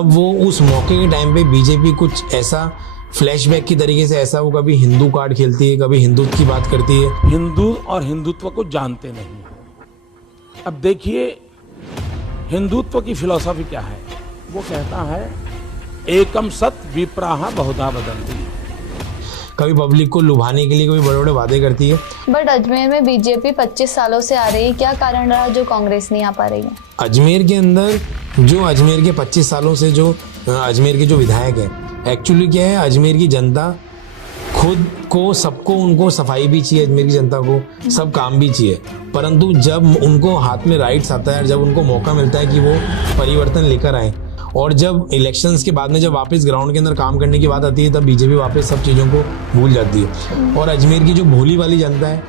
तब वो उस मौके के टाइम पे बीजेपी कुछ ऐसा फ्लैशबैक की तरीके से ऐसा वो कभी हिंदू कार्ड खेलती है, कभी हिंदुत्व की बात करती है। हिंदू और हिंदुत्व को जानते नहीं। अब देखिए हिंदुत्व की फिलॉसफी क्या है, वो कहता है एकम सत विप्राह बहुधा वदन्ति। कभी पब्लिक को लुभाने के लिए कभी बड़े बड़े वादे करती है। बट अजमेर में बीजेपी 25 सालों से आ रही है, क्या कारण रहा जो कांग्रेस नहीं आ पा रही है? अजमेर के अंदर जो अजमेर के 25 सालों से जो अजमेर के जो विधायक है, एक्चुअली क्या है, अजमेर की जनता खुद को सबको उनको सफाई भी चाहिए, अजमेर की जनता को सब काम भी चाहिए, परंतु जब उनको हाथ में राइट्स आता है, जब उनको मौका मिलता है कि वो परिवर्तन लेकर आए, और जब इलेक्शंस के बाद में जब वापस ग्राउंड के अंदर काम करने की बात आती है, तब बीजेपी वापस सब चीज़ों को भूल जाती है। और अजमेर की जो भोली वाली जनता है,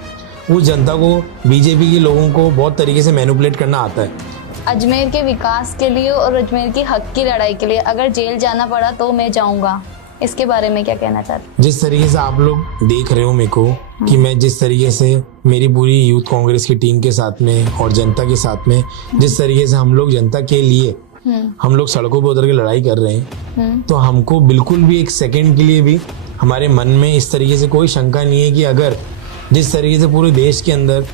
उस जनता को बीजेपी के लोगों को बहुत तरीके से मैनिपुलेट करना आता है। अजमेर के विकास के लिए और अजमेर की हक की लड़ाई के लिए अगर जेल जाना पड़ा तो मैं जाऊंगा, इसके बारे में क्या कहना चाहते हैं? जिस तरीके से आप लोग देख रहे हो मेरे को कि मैं जिस तरीके से मेरी पूरी यूथ कांग्रेस की टीम के साथ में और जनता के साथ में जिस तरीके से हम लोग जनता के लिए हम लोग सड़कों पर उतर के लड़ाई कर रहे हैं, तो हमको बिल्कुल भी एक सेकंड के लिए भी हमारे मन में इस तरीके से कोई शंका नहीं है कि अगर जिस तरीके से पूरे देश के अंदर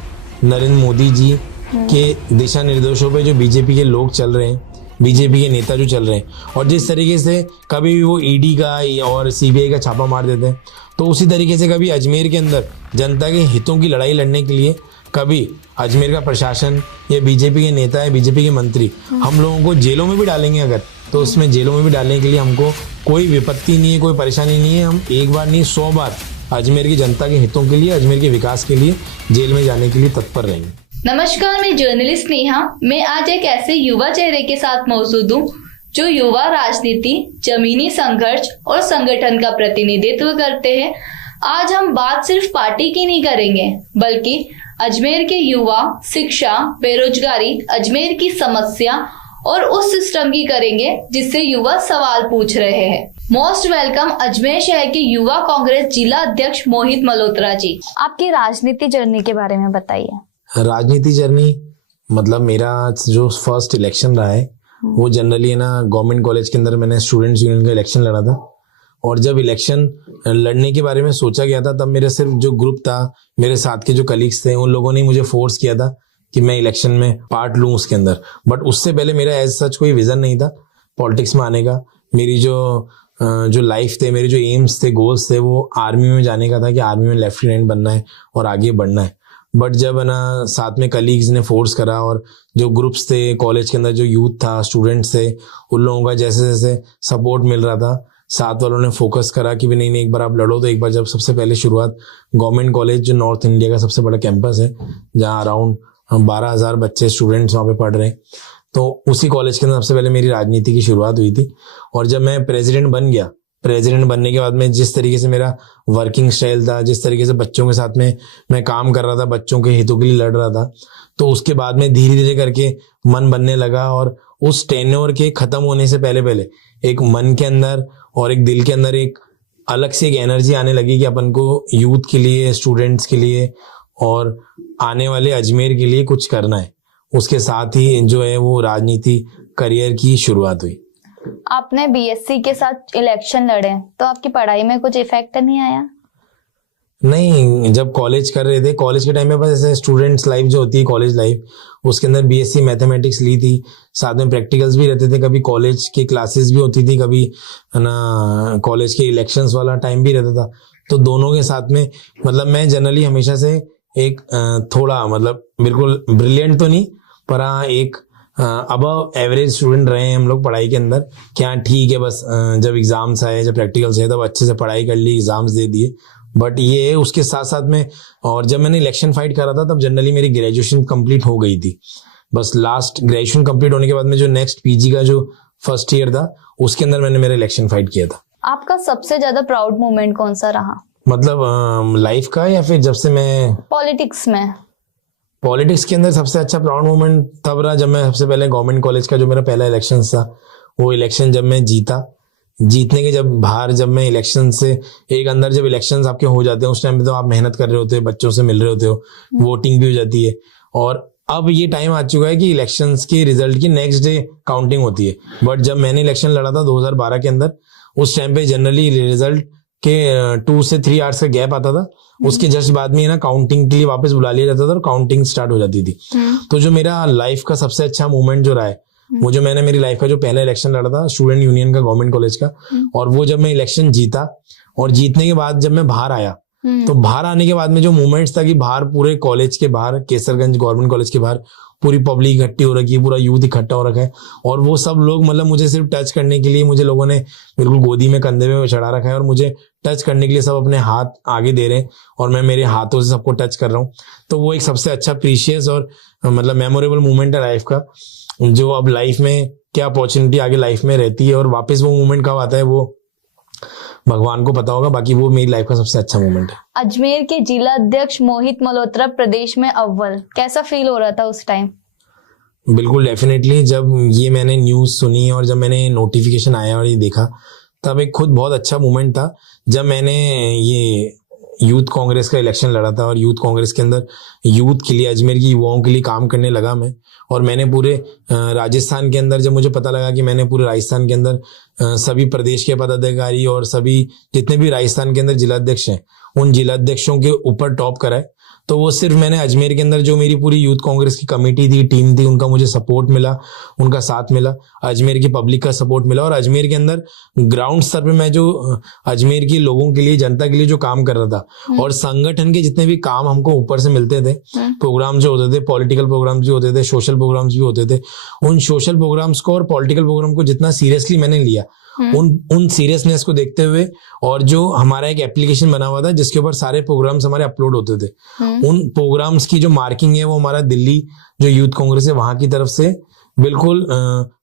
नरेंद्र मोदी जी के दिशा निर्देशों पे जो बीजेपी के लोग चल रहे हैं, बीजेपी के नेता जो चल रहे हैं, और जिस तरीके से कभी भी वो ईडी का और सीबीआई का छापा मार देते हैं, तो उसी तरीके से कभी अजमेर के अंदर जनता के हितों की लड़ाई लड़ने के लिए कभी अजमेर का प्रशासन या बीजेपी के नेता या बीजेपी के मंत्री हम लोगों को जेलों में भी डालेंगे, अगर तो उसमें जेलों में भी डालने के लिए हमको कोई विपत्ति नहीं है, कोई परेशानी नहीं है। हम एक बार नहीं 100 बार अजमेर की जनता के हितों के लिए, अजमेर के विकास के लिए जेल में जाने के लिए तत्पर रहेंगे। नमस्कार, मैं जर्नलिस्ट नेहा। मैं आज एक ऐसे युवा चेहरे के साथ मौजूद हूँ जो युवा राजनीति, जमीनी संघर्ष और संगठन का प्रतिनिधित्व करते हैं। आज हम बात सिर्फ पार्टी की नहीं करेंगे, बल्कि अजमेर के युवा, शिक्षा, बेरोजगारी, अजमेर की समस्या और उस सिस्टम की करेंगे जिससे युवा सवाल पूछ रहे हैं। मोस्ट वेलकम अजमेर शहर के युवा कांग्रेस जिला अध्यक्ष मोहित मल्होत्रा जी। आपकी राजनीति जर्नी के बारे में बताइए। राजनीति जर्नी मतलब मेरा जो फर्स्ट इलेक्शन रहा है वो जनरली है ना गवर्नमेंट कॉलेज के अंदर मैंने स्टूडेंट्स यूनियन का इलेक्शन लड़ा था। और जब इलेक्शन लड़ने के बारे में सोचा गया था, तब मेरे सिर्फ जो ग्रुप था, मेरे साथ के जो कलीग्स थे, उन लोगों ने मुझे फोर्स किया था कि मैं इलेक्शन में पार्ट लूं उसके अंदर। बट उससे पहले मेरा एज सच कोई विजन नहीं था पॉलिटिक्स में आने का। मेरी जो लाइफ थे, मेरे जो एम्स थे, गोल्स थे, वो आर्मी में जाने का था कि आर्मी में लेफ्टिनेंट बनना है और आगे बढ़ना है। बट जब है ना साथ में कलीग्स ने फोर्स करा और जो ग्रुप्स थे कॉलेज के अंदर, जो यूथ था, स्टूडेंट्स थे, उन लोगों का जैसे जैसे सपोर्ट मिल रहा था, साथ वालों ने फोकस करा कि नहीं नहीं एक बार आप लड़ो। तो एक बार जब सबसे पहले शुरुआत गवर्नमेंट कॉलेज जो नॉर्थ इंडिया का सबसे बड़ा कैंपस है, जहाँ अराउंड 12,000 बच्चे स्टूडेंट्स वहाँ पे पढ़ रहे हैं, तो उसी कॉलेज के अंदर सबसे पहले मेरी राजनीति की शुरुआत हुई थी। और जब मैं प्रेसिडेंट बन गया, प्रेसिडेंट बनने के बाद में जिस तरीके से मेरा वर्किंग स्टाइल था, जिस तरीके से बच्चों के साथ में मैं काम कर रहा था, बच्चों के हितों के लिए लड़ रहा था, तो उसके बाद में धीरे धीरे करके मन बनने लगा। और उस टेन्योर के खत्म होने से पहले पहले एक मन के अंदर और एक दिल के अंदर एक अलग से एक एनर्जी आने लगी कि अपन को यूथ के लिए, स्टूडेंट्स के लिए और आने वाले अजमेर के लिए कुछ करना है। उसके साथ ही जो है वो राजनीति करियर की शुरुआत हुई। आपने बीएससी के साथ इलेक्शन लड़े, तो आपकी पढ़ाई में कुछ इफेक्ट नहीं आया? नहीं, जब कॉलेज कर रहे थे, कॉलेज के टाइम में बस ऐसे स्टूडेंट्स लाइफ जो होती है, कॉलेज लाइफ, उसके अंदर बीएससी मैथमेटिक्स ली थी, साथ में प्रैक्टिकल्स भी रहते थे, कभी कॉलेज की क्लासेस भी होती थी, कभी ना कॉलेज के इलेक्शंस वाला टाइम भी रहता था। तो दोनों के साथ में मतलब मैं जनरली हमेशा से एक थोड़ा मतलब बिल्कुल ब्रिलियंट तो नहीं, पर हाँ एक अबव एवरेज स्टूडेंट रहे हैं हम लोग पढ़ाई के अंदर। क्या ठीक है, बस जब एग्जाम्स आए, जब प्रैक्टिकल्स आए, तब अच्छे से पढ़ाई कर ली, एग्जाम्स दे दिए। बट ये उसके साथ साथ में, और जब मैंने इलेक्शन फाइट करा था तब जनरली मेरी ग्रेजुएशन कंप्लीट हो गई थी। बस लास्ट ग्रेजुएशन कंप्लीट होने के बाद में जो नेक्स्ट पीजी का जो फर्स्ट ईयर था, उसके अंदर मैंने मेरा इलेक्शन फाइट किया था। आपका सबसे ज्यादा प्राउड मोमेंट कौन सा रहा? मतलब लाइफ का या फिर जब से मैं पॉलिटिक्स में? पॉलिटिक्स के अंदर सबसे अच्छा प्राउड मोमेंट तब रहा जब मैं सबसे पहले गवर्नमेंट कॉलेज का जो मेरा पहला इलेक्शन था, वो इलेक्शन जब मैं जीता। जीतने के जब मैं इलेक्शन से एक अंदर जब इलेक्शंस आपके हो जाते हैं, उस टाइम पे तो आप मेहनत कर रहे होते हो, बच्चों से मिल रहे होते हो, वोटिंग भी हो जाती है, और अब ये टाइम आ चुका है कि इलेक्शंस के रिजल्ट की नेक्स्ट डे काउंटिंग होती है, बट जब मैंने इलेक्शन लड़ा था 2012 के अंदर, उस टाइम पे जनरली रिजल्ट के 2 से 3 आवर्स का गैप आता था, उसके जस्ट बाद में ना काउंटिंग के लिए वापस बुला लिया जाता था और काउंटिंग स्टार्ट हो जाती थी। तो जो मेरा लाइफ का सबसे अच्छा मोमेंट जो रहा है वो जो मैंने मेरी लाइफ का जो पहला इलेक्शन लड़ा था स्टूडेंट यूनियन का गवर्नमेंट कॉलेज का, और वो जब मैं इलेक्शन जीता और जीतने के बाद जब मैं बाहर आया, तो बाहर आने के बाद में जो मोमेंट्स था कि बाहर पूरे कॉलेज के बाहर, केसरगंज गवर्नमेंट कॉलेज के बाहर पूरी पब्लिक इकट्ठी हो रखी है, पूरा यूथ इकट्ठा हो रखा है, और वो सब लोग मतलब मुझे सिर्फ टच करने के लिए, मुझे लोगों ने बिल्कुल गोदी में कंधे में चढ़ा रखा है और मुझे टच करने के लिए सब अपने हाथ आगे दे रहे हैं और मैं मेरे हाथों से सबको टच कर रहा हूँ। तो वो एक सबसे अच्छा प्रीशियस और मतलब मेमोरेबल मोमेंट है लाइफ का, जो अब लाइफ में क्या अपॉर्चुनिटी आगे लाइफ में रहती है और वापस वो मोमेंट कब आता है वो भगवान को पता होगा, बाकी वो मेरी लाइफ का सबसे अच्छा मोमेंट है। अजमेर के जिला अध्यक्ष मोहित मल्होत्रा प्रदेश में अव्वल, कैसा फील हो रहा था उस टाइम? बिल्कुल डेफिनेटली, जब ये मैंने न्यूज सुनी और जब मैंने नोटिफिकेशन आया और ये देखा, तब एक खुद बहुत अच्छा मोमेंट था। जब मैंने ये यूथ कांग्रेस का इलेक्शन लड़ा था और यूथ कांग्रेस के अंदर यूथ के लिए, अजमेर की युवाओं के लिए काम करने लगा मैं, और मैंने पूरे राजस्थान के अंदर, जब मुझे पता लगा कि मैंने पूरे राजस्थान के अंदर सभी प्रदेश के पदाधिकारी और सभी जितने भी राजस्थान के अंदर जिलाध्यक्ष हैं उन जिलाध्यक्षों के ऊपर टॉप करा है, तो वो सिर्फ मैंने अजमेर के अंदर जो मेरी पूरी यूथ कांग्रेस की कमेटी थी, टीम थी, उनका मुझे सपोर्ट मिला, उनका साथ मिला, अजमेर की पब्लिक का सपोर्ट मिला, और अजमेर के अंदर ग्राउंड स्तर पे मैं जो अजमेर के लोगों के लिए, जनता के लिए जो काम कर रहा था, और संगठन के जितने भी काम हमको ऊपर से मिलते थे, प्रोग्राम जो होते थे, पॉलिटिकल प्रोग्राम्स भी होते थे, सोशल प्रोग्राम्स भी होते थे, उन सोशल प्रोग्राम्स को और पॉलिटिकल प्रोग्राम को जितना सीरियसली मैंने लिया, उन सीरियसनेस को देखते हुए, और जो हमारा एक एप्लीकेशन बना हुआ था जिसके ऊपर सारे प्रोग्राम्स हमारे अपलोड होते थे, उन प्रोग्राम्स की जो मार्किंग है वो हमारा दिल्ली जो यूथ कांग्रेस है वहां की तरफ से बिल्कुल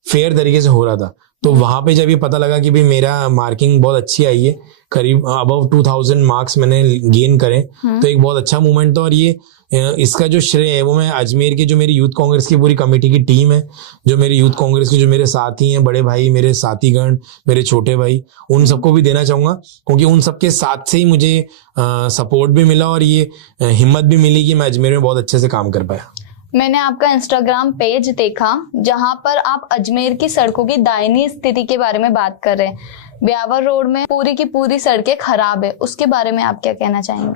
फेयर तरीके से हो रहा था। तो वहां पे जब ये पता लगा कि भाई मेरा मार्किंग बहुत अच्छी आई है, करीब अबव 2000 मार्क्स मैंने गेन करे, तो एक बहुत अच्छा मूवमेंट था। और ये इसका जो श्रेय है वो मैं अजमेर की जो मेरी यूथ कांग्रेस की पूरी कमेटी की टीम है, जो मेरी यूथ कांग्रेस के जो मेरे साथी हैं, बड़े भाई, मेरे साथीगण, मेरे छोटे भाई, उन सबको भी देना चाहूंगा, क्योंकि उन सबके साथ से ही मुझे सपोर्ट भी मिला और ये हिम्मत भी मिली कि मैं अजमेर में बहुत अच्छे से काम कर पाया। मैंने आपका इंस्टाग्राम पेज देखा जहां पर आप अजमेर की सड़कों की दयनीय स्थिति के बारे में बात कर रहे हैं। ब्यावर रोड में पूरी की पूरी सड़कें खराब है, उसके बारे में आप क्या कहना चाहेंगे?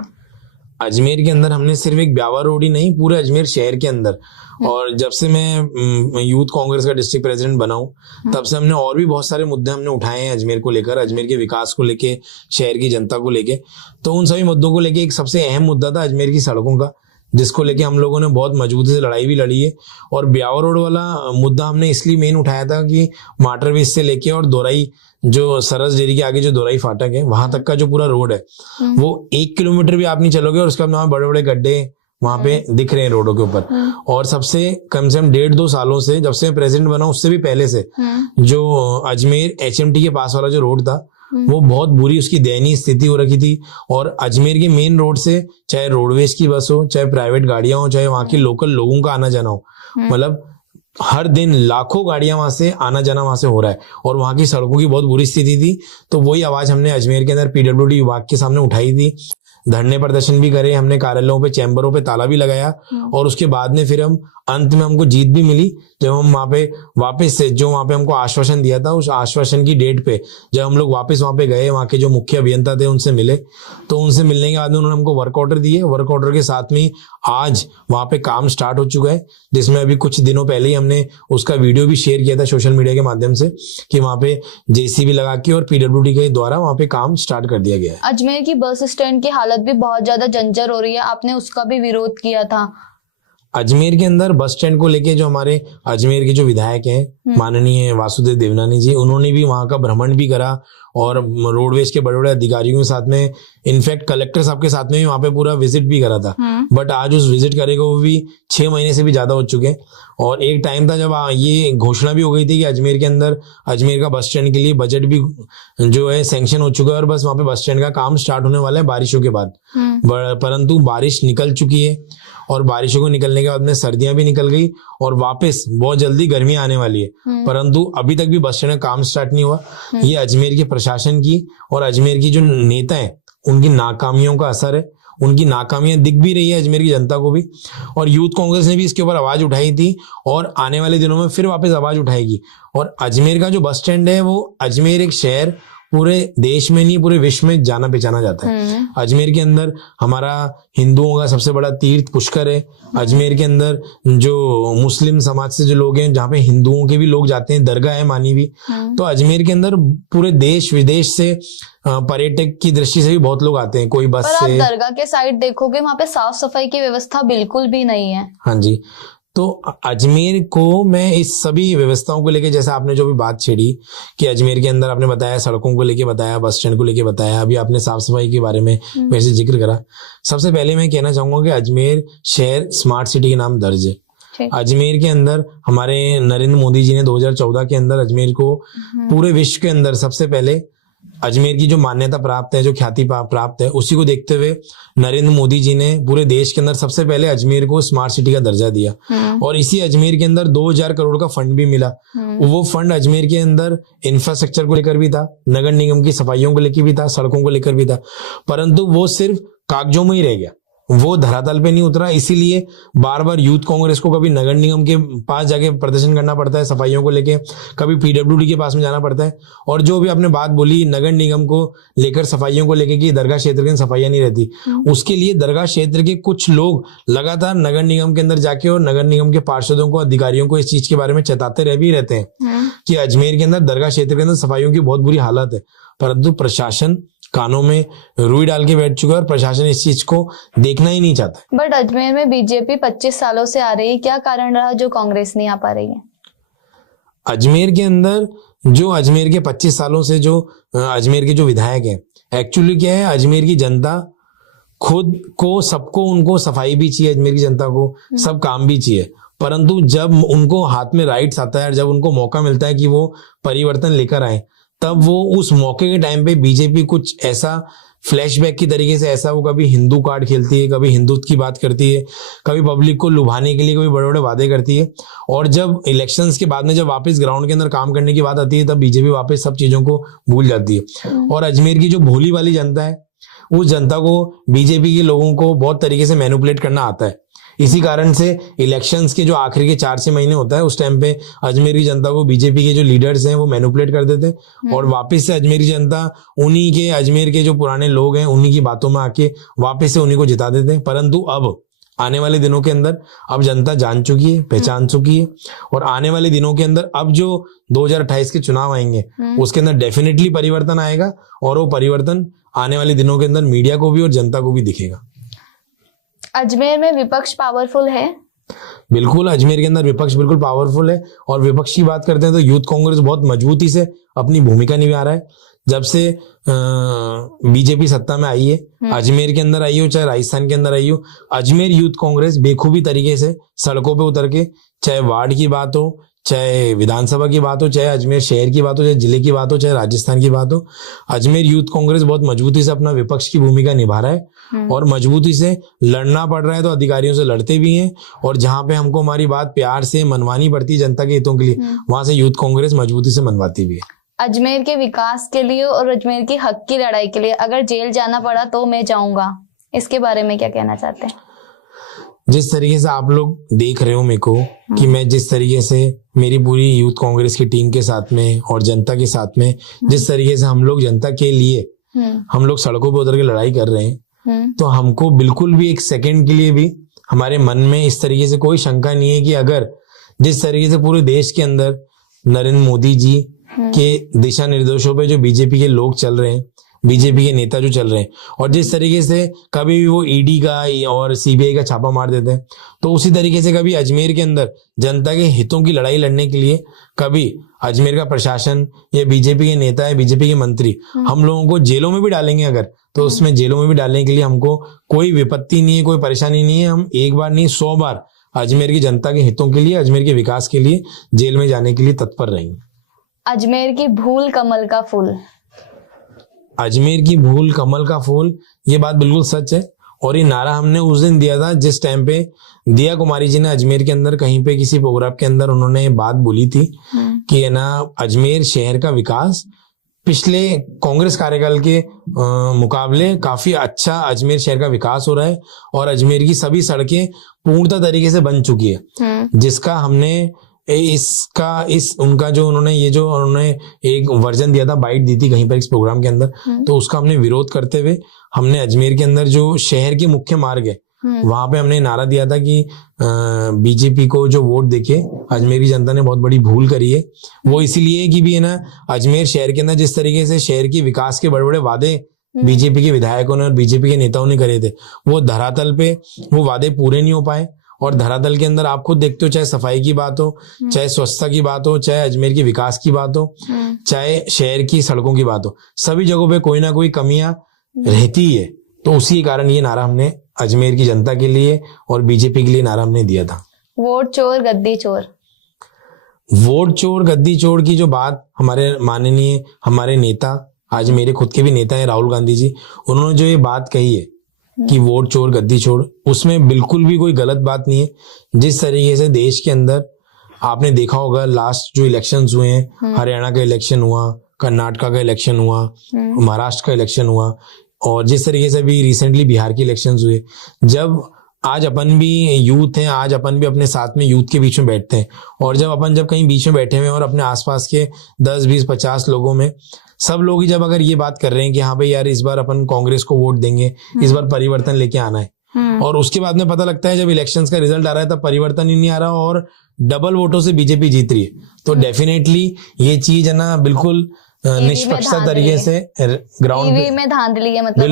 अजमेर के अंदर हमने सिर्फ एक ब्यावर रोड ही नहीं, पूरे अजमेर शहर के अंदर, और जब से मैं यूथ कांग्रेस का डिस्ट्रिक्ट प्रेसिडेंट बना हूं तब से हमने और भी बहुत सारे मुद्दे हमने उठाए हैं अजमेर को लेकर, अजमेर के विकास को लेके, शहर की जनता को लेके। तो उन सभी मुद्दों को लेके एक सबसे अहम मुद्दा था अजमेर की सड़कों का, जिसको लेके हम लोगों ने बहुत मजबूती से लड़ाई भी लड़ी है। और ब्यावर रोड वाला मुद्दा हमने इसलिए मेन उठाया था कि माटरवेज से लेके और दोराई, जो सरस डेयरी के आगे जो दोराई फाटक है वहां तक का जो पूरा रोड है वो 1 किलोमीटर भी आप नहीं चलोगे और उसके बाद वहां बड़े बड़े गड्ढे वहां पे दिख रहे हैं रोडों के ऊपर। और सबसे कम से कम 1.5-2 सालों से, जब से मैं प्रेसिडेंट बना उससे भी पहले से, जो अजमेर HMT के पास वाला जो रोड था वो बहुत बुरी उसकी दयनीय स्थिति हो रखी थी। और अजमेर के मेन रोड से चाहे रोडवेज की बस हो, चाहे प्राइवेट गाड़ियां हो, चाहे वहां के लोकल लोगों का आना जाना हो, मतलब हर दिन लाखों गाड़ियां वहां से आना जाना वहां से हो रहा है और वहां की सड़कों की बहुत बुरी स्थिति थी। तो वही आवाज हमने अजमेर के अंदर PWD विभाग के सामने उठाई थी, धरने प्रदर्शन भी करे हमने, कार्यालयों पे, चैम्बरों पे ताला भी लगाया, और उसके बाद में फिर हम अंत में हमको जीत भी मिली जब हम वहां पे वापस से, जो वहां पे हमको आश्वासन दिया था उस आश्वासन की डेट पे जब हम लोग वापस वहां पे गए, वहां के जो मुख्य अभियंता थे उनसे मिले, तो उनसे मिलने के बाद में उन्होंने हमको वर्क ऑर्डर दिए। वर्क ऑर्डर के साथ में आज वहां पे काम स्टार्ट हो चुका है, जिसमें अभी कुछ दिनों पहले ही हमने उसका वीडियो भी शेयर किया था सोशल मीडिया के माध्यम से कि वहां पे JCB लगा के और PWD के द्वारा वहां पे काम स्टार्ट कर दिया गया है। अजमेर की बस स्टैंड की हालत भी बहुत ज्यादा जर्जर हो रही है, आपने उसका भी विरोध किया था। अजमेर के अंदर बस स्टैंड को लेके जो हमारे अजमेर के जो विधायक हैं माननीय वासुदेव देवनानी जी, उन्होंने भी वहां का भ्रमण भी करा और रोडवेज के बड़े बड़े अधिकारियों के साथ में, इनफैक्ट कलेक्टर साहब के साथ में भी वहां पे पूरा विजिट भी करा था। बट आज उस विजिट करेगा वो भी 6 महीने से भी ज्यादा हो चुके हैं। और एक टाइम था जब ये घोषणा भी हो गई थी कि अजमेर के अंदर अजमेर का बस स्टैंड के लिए बजट भी जो है सैंक्शन हो चुका है और बस वहां पे बस स्टैंड का काम स्टार्ट होने वाला है बारिशों के बाद। परंतु बारिश निकल चुकी है और बारिशों को निकलने के बाद में सर्दियां भी निकल गई और वापस बहुत जल्दी गर्मी आने वाली है, परंतु अभी तक भी बस स्टैंड का काम स्टार्ट नहीं हुआ। ये अजमेर के प्रशासन की और अजमेर की जो नेता है उनकी नाकामियों का असर है उनकी नाकामियां दिख भी रही है अजमेर की जनता को भी, और यूथ कांग्रेस ने भी इसके ऊपर आवाज उठाई थी और आने वाले दिनों में फिर वापस आवाज उठाएगी। और अजमेर का जो बस स्टैंड है, वो अजमेर एक शहर पूरे देश में नहीं पूरे विश्व में जाना पहचाना जाता है। अजमेर के अंदर हमारा हिंदुओं का सबसे बड़ा तीर्थ पुष्कर है। अजमेर के अंदर जो मुस्लिम समाज से जो लोग हैं, जहाँ पे हिंदुओं के भी लोग जाते हैं, दरगाह है मानी हुई। तो अजमेर के अंदर पूरे देश विदेश से पर्यटक की दृष्टि से भी बहुत लोग आते हैं, कोई बस पर से। आप दरगाह के साइड देखोगे वहां पे साफ सफाई की व्यवस्था बिल्कुल भी नहीं है। हाँ जी, तो अजमेर को मैं इस सभी व्यवस्थाओं को लेके, जैसे आपने जो भी बात छेड़ी कि अजमेर के अंदर आपने बताया, सड़कों को लेके बताया, बस स्टैंड को लेके बताया, अभी आपने साफ सफाई के बारे में वैसे जिक्र करा। सबसे पहले मैं कहना चाहूंगा कि अजमेर शहर स्मार्ट सिटी के नाम दर्ज है। अजमेर के अंदर हमारे नरेंद्र मोदी जी ने 2014 के अंदर अजमेर को पूरे विश्व के अंदर सबसे पहले अजमेर की जो मान्यता प्राप्त है, जो ख्याति प्राप्त है, उसी को देखते हुए नरेंद्र मोदी जी ने पूरे देश के अंदर सबसे पहले अजमेर को स्मार्ट सिटी का दर्जा दिया। और इसी अजमेर के अंदर 2000 करोड़ का फंड भी मिला। वो फंड अजमेर के अंदर इंफ्रास्ट्रक्चर को लेकर भी था, नगर निगम की सफाइयों को लेकर भी था, सड़कों को लेकर भी था, परंतु वो सिर्फ कागजों में ही रह गया, वो धरातल पे नहीं उतरा। इसीलिए बार बार यूथ कांग्रेस को कभी नगर निगम के पास जाके प्रदर्शन करना पड़ता है सफाइयों को लेके, कभी पीडब्ल्यूडी के पास में जाना पड़ता है। और जो भी आपने बात बोली नगर निगम को लेकर, सफाइयों को लेकर कि दरगाह क्षेत्र के अंदर सफाइयां नहीं रहती, उसके लिए दरगाह क्षेत्र के कुछ लोग लगातार नगर निगम के अंदर जाके और नगर निगम के पार्षदों को, अधिकारियों को इस चीज के बारे में चेताते रहते हैं कि अजमेर के अंदर दरगाह क्षेत्र के अंदर सफाइयों की बहुत बुरी हालत है, परंतु प्रशासन कानों में रुई डाल के बैठ चुका है और प्रशासन इस चीज को देखना ही नहीं चाहता। बट अजमेर में बीजेपी 25 सालों से आ रही है, क्या कारण रहा जो कांग्रेस नहीं आ पा रही है? अजमेर के अंदर जो अजमेर के 25 सालों से जो अजमेर के जो विधायक हैं, एक्चुअली क्या है, अजमेर की जनता खुद को, सबको, उनको सफाई भी चाहिए, अजमेर की जनता को सब काम भी चाहिए, परंतु जब उनको हाथ में राइट्स आता है, जब उनको मौका मिलता है कि वो परिवर्तन लेकर आए, तब वो उस मौके के टाइम पे बीजेपी कुछ ऐसा फ्लैशबैक की तरीके से, ऐसा वो कभी हिंदू कार्ड खेलती है, कभी हिंदुत्व की बात करती है, कभी पब्लिक को लुभाने के लिए कभी बड़े बड़े वादे करती है, और जब इलेक्शंस के बाद में जब वापस ग्राउंड के अंदर काम करने की बात आती है, तब बीजेपी वापस सब चीजों को भूल जाती है। और अजमेर की जो भोली वाली जनता है, उस जनता को बीजेपी के लोगों को बहुत तरीके से मैनिपुलेट करना आता है। इसी कारण से इलेक्शंस के जो आखिरी के 4-6 महीने होता है, उस टाइम पे अजमेर की जनता को बीजेपी के जो लीडर्स हैं वो मैनिपुलेट कर देते हैं, और वापस से अजमेर की जनता उन्हीं के, अजमेर के जो पुराने लोग हैं उन्हीं की बातों में आके वापस से उन्हीं को जिता देते हैं। परंतु अब आने वाले दिनों के अंदर अब जनता जान चुकी है, पहचान चुकी है, और आने वाले दिनों के अंदर अब जो 2028 के चुनाव आएंगे उसके अंदर डेफिनेटली परिवर्तन आएगा, और वो परिवर्तन आने वाले दिनों के अंदर मीडिया को भी और जनता को भी दिखेगा। अजमेर में विपक्ष पावरफुल है? बिल्कुल, अजमेर के अंदर विपक्ष बिल्कुल पावरफुल है, और विपक्ष की बात करते हैं तो यूथ कांग्रेस बहुत मजबूती से अपनी भूमिका निभा रहा है। जब से बीजेपी सत्ता में आई है, अजमेर के अंदर आई हो चाहे राजस्थान के अंदर आई हो, अजमेर यूथ कांग्रेस बेखूबी तरीके से सड़कों पे उतर के, चाहे वार्ड की बात हो, चाहे विधानसभा की बात हो, चाहे अजमेर शहर की बात हो, चाहे जिले की बात हो, चाहे राजस्थान की बात हो, अजमेर यूथ कांग्रेस बहुत मजबूती से अपना विपक्ष की भूमिका निभा रहा है, और मजबूती से लड़ना पड़ रहा है तो अधिकारियों से लड़ते भी हैं, और जहां पे हमको हमारी बात प्यार से मनवानी पड़ती है जनता के हितों के लिए, वहां से यूथ कांग्रेस मजबूती से मनवाती भी है। अजमेर के विकास के लिए और अजमेर की हक की लड़ाई के लिए अगर जेल जाना पड़ा तो मैं जाऊंगा, इसके बारे में क्या कहना चाहते हैं? जिस तरीके से आप लोग देख रहे हो मेरे को कि मैं जिस तरीके से मेरी पूरी यूथ कांग्रेस की टीम के साथ में और जनता के साथ में जिस तरीके से हम लोग जनता के लिए हम लोग सड़कों पे उतर के लड़ाई कर रहे हैं, तो हमको बिल्कुल भी एक सेकंड के लिए भी हमारे मन में इस तरीके से कोई शंका नहीं है कि अगर जिस तरीके से पूरे देश के अंदर नरेंद्र मोदी जी के दिशा निर्देशों पे जो बीजेपी के लोग चल रहे हैं, बीजेपी के नेता जो चल रहे हैं, और जिस तरीके से कभी भी वो ईडी का और सीबीआई का छापा मार देते हैं, तो उसी तरीके से कभी अजमेर के अंदर जनता के हितों की लड़ाई लड़ने के लिए कभी अजमेर का प्रशासन या बीजेपी के नेता या बीजेपी के मंत्री हम लोगों को जेलों में भी डालेंगे अगर, तो उसमें जेलों में भी डालने के लिए हमको कोई विपत्ति नहीं है, कोई परेशानी नहीं है। हम एक बार नहीं 100 बार अजमेर की जनता के हितों के लिए, अजमेर के विकास के लिए जेल में जाने के लिए तत्पर रहेंगे। अजमेर की भूल कमल का फूल। अजमेर की भूल कमल का फूल, ये बात बिल्कुल सच है, और ये नारा हमने उस दिन दिया था जिस टाइम पे दिया कुमारी जी ने अजमेर के अंदर कहीं पे किसी प्रोग्राम के अंदर उन्होंने ये बात बोली थी कि है ना, अजमेर शहर का विकास पिछले कांग्रेस कार्यकाल के मुकाबले काफी अच्छा अजमेर शहर का विकास हो रहा है और अजमेर की सभी सड़कें पूर्णतः तरीके से बन चुकी है, जिसका हमने उनका जो उन्होंने एक वर्जन दिया था, बाइट दी थी कहीं पर इस प्रोग्राम के अंदर, तो उसका हमने विरोध करते हुए हमने अजमेर के अंदर जो शहर के मुख्य मार्ग है वहां पे हमने नारा दिया था कि बीजेपी को जो वोट देके अजमेर की जनता ने बहुत बड़ी भूल करी है। वो इसीलिए कि भी है ना, अजमेर शहर के अंदर जिस तरीके से शहर के विकास के बड़े बड़े वादे बीजेपी के विधायकों ने और बीजेपी के नेताओं ने करे थे, वो धरातल पे वो वादे पूरे नहीं हो पाए। और धरातल के अंदर आप खुद देखते हो, चाहे सफाई की बात हो, चाहे स्वच्छता की बात हो, चाहे अजमेर के विकास की बात हो, चाहे शहर की सड़कों की बात हो, सभी जगहों पे कोई ना कोई कमियां रहती है। तो उसी कारण ये नारा हमने अजमेर की जनता के लिए और बीजेपी के लिए नारा हमने दिया था, वोट चोर गद्दी चोर। वोट चोर गद्दी चोर की जो बात हमारे नेता, आज मेरे खुद के भी नेता है राहुल गांधी जी, उन्होंने जो ये बात कही है कि वोट चोर गद्दी चोर, उसमें बिल्कुल भी कोई गलत बात नहीं है। जिस तरीके से देश के अंदर आपने देखा होगा लास्ट जो इलेक्शंस हुए हैं, हरियाणा का इलेक्शन हुआ, कर्नाटका का इलेक्शन हुआ, महाराष्ट्र का इलेक्शन हुआ, और जिस तरीके से भी रिसेंटली बिहार के इलेक्शंस हुए, जब आज अपन भी यूथ हैं, आज अपन भी अपने साथ में यूथ के बीच में बैठते हैं, और जब कहीं बीच में बैठे हुए हैं और अपने आसपास के 10, 20, 50 लोगों में सब लोग ही जब अगर ये बात कर रहे हैं कि हाँ भाई यार इस बार अपन कांग्रेस को वोट देंगे, इस बार परिवर्तन लेके आना है, और उसके बाद में पता लगता है जब इलेक्शंस का रिजल्ट आ रहा है तब परिवर्तन ही नहीं आ रहा और डबल वोटों से बीजेपी जीत रही है, तो डेफिनेटली ये चीज है ना बिल्कुल निष्पक्षता तरीके से ग्राउंड में धांधली है, मतलब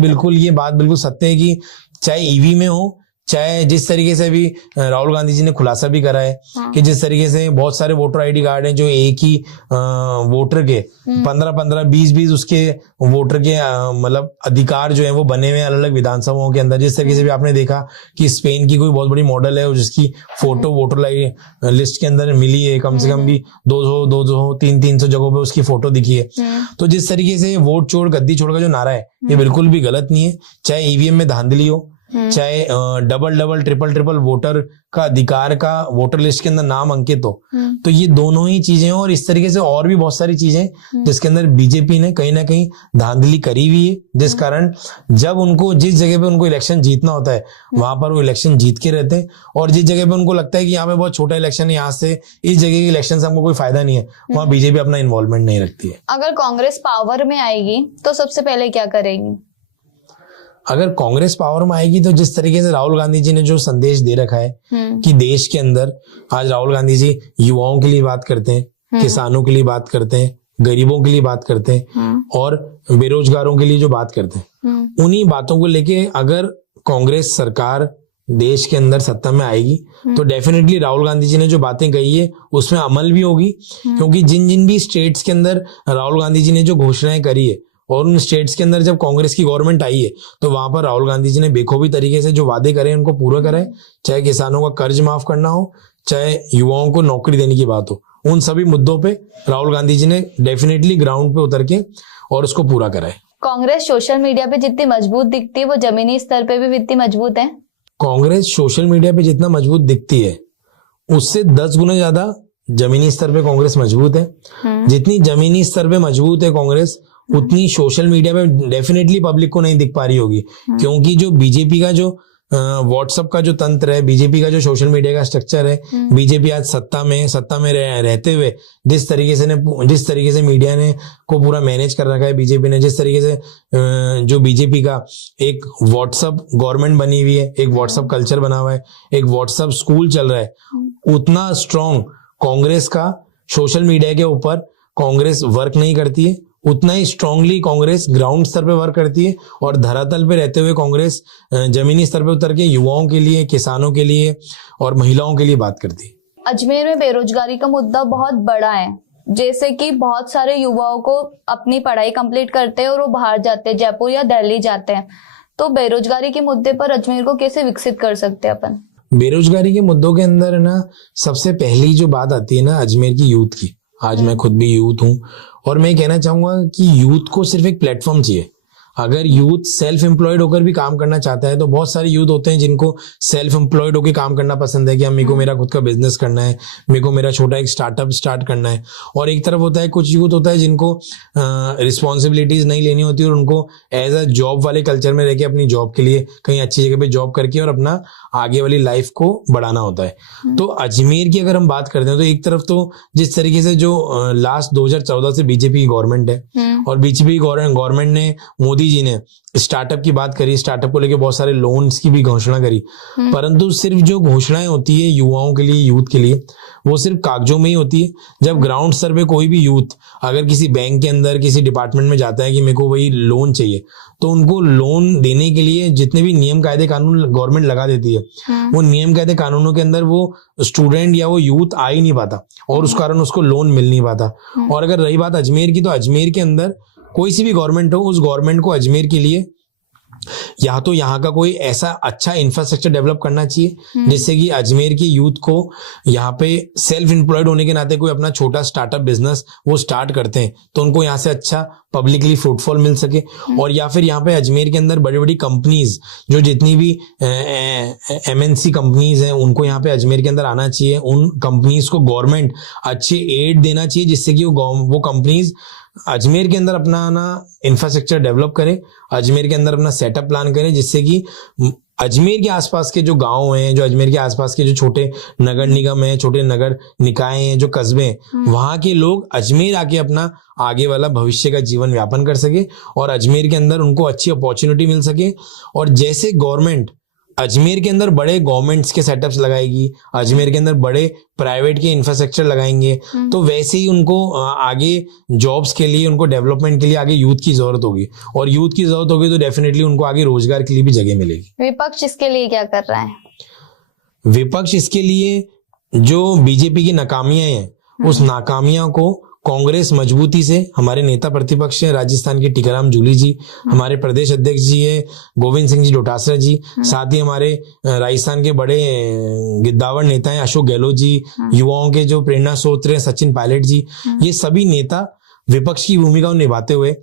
बिल्कुल ये बात बिल्कुल सत्य है कि चाहे ईवी में हो, चाहे जिस तरीके से भी राहुल गांधी जी ने खुलासा भी करा है कि जिस तरीके से बहुत सारे वोटर आईडी कार्ड हैं जो एक ही वोटर के 15-15, 20-20 उसके वोटर के मतलब अधिकार जो है वो बने हुए हैं अलग अलग विधानसभाओं के अंदर। जिस तरीके से भी आपने देखा कि स्पेन की कोई बहुत बड़ी मॉडल है जिसकी फोटो वोटर लिस्ट के अंदर मिली है, कम से कम भी 200, 300 जगहों पे उसकी फोटो दिखी है। तो जिस तरीके से वोट चोर गद्दी चोर का जो नारा है ये बिल्कुल भी गलत नहीं है, चाहे ईवीएम में धांधली हो, चाहे डबल ट्रिपल वोटर का अधिकार का वोटर लिस्ट के अंदर नाम अंकित हो, तो ये दोनों ही चीजें हैं। और इस तरीके से और भी बहुत सारी चीजें जिसके अंदर बीजेपी ने कहीं ना कहीं धांधली करी हुई है, जिस कारण जब उनको जिस जगह पे उनको इलेक्शन जीतना होता है वहां पर वो इलेक्शन जीत के रहते हैं, और जिस जगह पे उनको लगता है कि यहाँ पे बहुत छोटा इलेक्शन है, यहाँ से इस जगह के इलेक्शन से हमको कोई फायदा नहीं है, वहां बीजेपी अपना इन्वॉल्वमेंट नहीं रखती है। अगर कांग्रेस पावर में आएगी तो सबसे पहले क्या करेगी? अगर कांग्रेस पावर में आएगी तो जिस तरीके से राहुल गांधी जी ने जो संदेश दे रखा है कि देश के अंदर आज राहुल गांधी जी युवाओं के लिए बात करते हैं, किसानों के लिए बात करते हैं, गरीबों के लिए बात करते हैं और बेरोजगारों के लिए जो बात करते हैं, उन्हीं बातों को लेके अगर कांग्रेस सरकार देश के अंदर सत्ता में आएगी तो डेफिनेटली राहुल गांधी जी ने जो बातें कही है उसमें अमल भी होगी, क्योंकि जिन भी स्टेट्स के अंदर राहुल गांधी जी ने जो घोषणाएं करी है और उन स्टेट्स के अंदर जब कांग्रेस की गवर्नमेंट आई है तो वहां पर राहुल गांधी जी ने बेखूबी तरीके से जो वादे करे उनको पूरा करे, चाहे किसानों का कर्ज माफ करना हो, चाहे युवाओं को नौकरी देने की बात हो, उन सभी मुद्दों पे राहुल गांधी जी ने डेफिनेटली ग्राउंड पे उतर के और उसको पूरा करा है। कांग्रेस सोशल मीडिया पे जितनी मजबूत दिखती है वो जमीनी स्तर पे भी इतनी मजबूत है? कांग्रेस सोशल मीडिया पे जितना मजबूत दिखती है उससे 10 गुना ज्यादा जमीनी स्तर पे कांग्रेस मजबूत है। जितनी जमीनी स्तर पे मजबूत है कांग्रेस उतनी सोशल मीडिया पे डेफिनेटली पब्लिक को नहीं दिख पा रही होगी, क्योंकि जो बीजेपी का जो व्हाट्सएप का जो तंत्र है, बीजेपी का जो सोशल मीडिया का स्ट्रक्चर है, बीजेपी आज सत्ता में रहते हुए जिस तरीके से मीडिया ने को पूरा मैनेज कर रखा है बीजेपी ने, जिस तरीके से जो बीजेपी का एक व्हाट्सएप गवर्नमेंट बनी हुई है, एक व्हाट्सएप कल्चर बना हुआ है, एक व्हाट्सएप स्कूल चल रहा है, उतना स्ट्रॉन्ग कांग्रेस का सोशल मीडिया के ऊपर कांग्रेस वर्क नहीं करती है, उतना ही स्ट्रांगली कांग्रेस ग्राउंड स्तर पे वर्क करती है और धरातल पे रहते हुए कांग्रेस जमीनी स्तर पे उतर के युवाओं के लिए, किसानों के लिए और महिलाओं के लिए बात करती है। अजमेर में बेरोजगारी का मुद्दा बहुत बड़ा है, जैसे कि बहुत सारे युवाओं को अपनी पढ़ाई कंप्लीट करते हैं और वो बाहर जाते हैं, जयपुर या दिल्ली जाते हैं, तो बेरोजगारी के मुद्दे पर अजमेर को कैसे विकसित कर सकते हैं अपन? बेरोजगारी के मुद्दों के अंदर ना सबसे पहली जो बात आती है ना अजमेर की यूथ की, आज मैं खुद भी यूथ हूँ और मैं कहना चाहूंगा कि यूथ को सिर्फ एक प्लेटफॉर्म चाहिए। अगर यूथ सेल्फ एम्प्लॉयड होकर भी काम करना चाहता है, तो बहुत सारे यूथ होते हैं जिनको सेल्फ एम्प्लॉयड होकर काम करना पसंद है कि मेरे को मेरा खुद का बिजनेस करना है, मेरे को मेरा छोटा एक स्टार्टअप स्टार्ट करना है। और एक तरफ होता है कुछ यूथ होता है जिनको रिस्पॉन्सिबिलिटीज नहीं लेनी होती और उनको एज अ जॉब वाले कल्चर में रह के अपनी जॉब के लिए कहीं अच्छी जगह पे जॉब करके और अपना आगे वाली लाइफ को बढ़ाना होता है। तो अजमेर की अगर हम बात करते हैं तो एक तरफ तो जिस तरीके से जो लास्ट 2014 से बीजेपी की गवर्नमेंट है और बीजेपी गवर्नमेंट ने, मोदी जी ने स्टार्टअप की बात करी, स्टार्टअप को लेके बहुत सारे लोन्स की भी घोषणा करी, परंतु सिर्फ जो घोषणाएं होती है युवाओं के लिए, यूथ के लिए, वो सिर्फ कागजों में ही होती है। जब ग्राउंड स्तर पे कोई भी यूथ अगर किसी बैंक के अंदर किसी डिपार्टमेंट में जाता है कि मेरे को वही लोन चाहिए, तो उनको लोन देने के लिए जितने भी नियम कायदे कानून गवर्नमेंट लगा देती है, वो नियम कायदे कानूनों के अंदर वो स्टूडेंट या वो यूथ आ ही नहीं पाता और उस कारण उसको लोन मिल नहीं पाता। और अगर रही बात अजमेर की, तो अजमेर के अंदर कोई सी भी गवर्नमेंट हो, उस गवर्नमेंट को अजमेर के लिए या तो यहाँ का कोई ऐसा अच्छा इंफ्रास्ट्रक्चर डेवलप करना चाहिए जिससे कि अजमेर के यूथ को यहाँ पे सेल्फ एम्प्लॉयड होने के नाते कोई अपना छोटा स्टार्टअप बिजनेस वो स्टार्ट करते हैं तो उनको यहाँ से अच्छा पब्लिकली फ्रूटफुल मिल सके। और या फिर यहाँ पे अजमेर के अंदर बड़ी बड़ी कंपनीज, जो जितनी भी MNC कंपनीज हैं, उनको यहाँ पे अजमेर के अंदर आना चाहिए। उन कंपनीज को गवर्नमेंट अच्छी एड देना चाहिए जिससे कि वो कंपनीज अजमेर के अंदर अपना इंफ्रास्ट्रक्चर डेवलप करे, अजमेर के अंदर अपना सेटअप प्लान करे, जिससे कि अजमेर के आसपास के जो गांव हैं, जो अजमेर के आसपास के जो छोटे नगर निगम हैं, छोटे नगर निकाय हैं, जो कस्बे हैं, वहां के लोग अजमेर आके अपना आगे वाला भविष्य का जीवन यापन कर सके और अजमेर के अंदर उनको अच्छी अपॉर्चुनिटी मिल सके। और जैसे गवर्नमेंट अजमेर के अंदर बड़े गवर्नमेंट्स के सेटअप्स लगाएगी, अजमेर के अंदर बड़े प्राइवेट के इंफ्रास्ट्रक्चर लगाएंगे, तो वैसे ही उनको आगे जॉब्स के लिए, उनको डेवलपमेंट के लिए आगे यूथ की जरूरत होगी और यूथ की जरूरत होगी तो डेफिनेटली उनको आगे रोजगार के लिए भी जगह मिलेगी। विपक्ष इसके लिए क्या कर रहा है? विपक्ष इसके लिए जो बीजेपी की नाकामियां हैं, उस नाकामियां को कांग्रेस मजबूती से, हमारे नेता प्रतिपक्ष है राजस्थान के टीकाराम जूली जी, हमारे प्रदेश अध्यक्ष जी है गोविंद सिंह जी डोटासरा जी, साथ ही हमारे राजस्थान के बड़े गिद्दावर नेता हैं अशोक गहलोत जी, युवाओं के जो प्रेरणा स्रोत हैं सचिन पायलट जी, ये सभी नेता विपक्ष की भूमिका निभाते हुए